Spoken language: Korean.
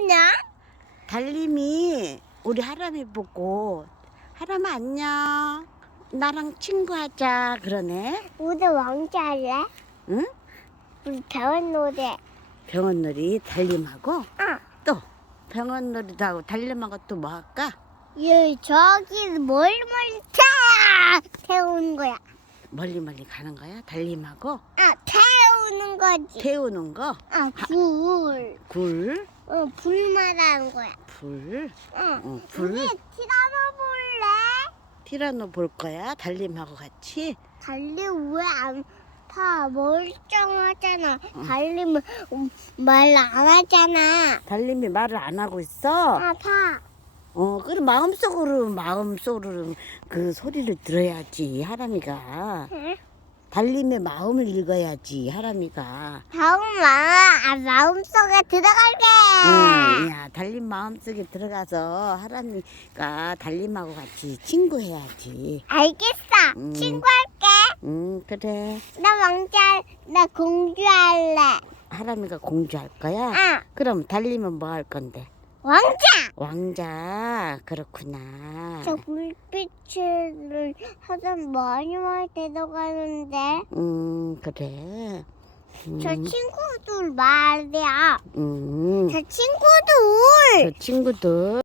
냐 달님이 우리 하람이 보고 하람아 안녕 나랑 친구하자 그러네 우리 왕자 할래? 응? 우리 대원 노래. 병원놀이 달님하고 아, 또 병원놀이도 하고 달님하고 또 뭐 할까? 여 저기 멀리 멀리 차 태우는 거야. 멀리 멀리 가는 거야 달님하고 아, 태우는 거지. 태우는 거 아, 불. 굴, 어, 불 말하는 거야. 불, 응. 어, 우리 불 티라노 볼래? 티라노 볼 거야 달님하고 같이 달리 왜안 타? 멀쩡하잖아. 달리면 말안 하잖아. 달님이 말을 안 하고 있어 아, 타. 어 그럼 마음속으로 마음속으로 그 소리를 들어야지 하람이가 응? 달님의 마음을 읽어야지 하람이가 다음 마, 아, 마음속에 들어갈게. 응, 야 달님 마음속에 들어가서 하람이가 달님하고 같이 친구해야지 알겠어. 음. 친구할게. 응 그래 나 왕자, 나 공주 할래. 하람이가 공주할 거야 아, 그럼 달님은 뭐 할 건데 왕자. 왕자 그렇구나 저 불빛을 하던 많이 많이 데려가는데 음 그래 음, 저 친구들 말이야. 음, 저 친구들. 저 친구들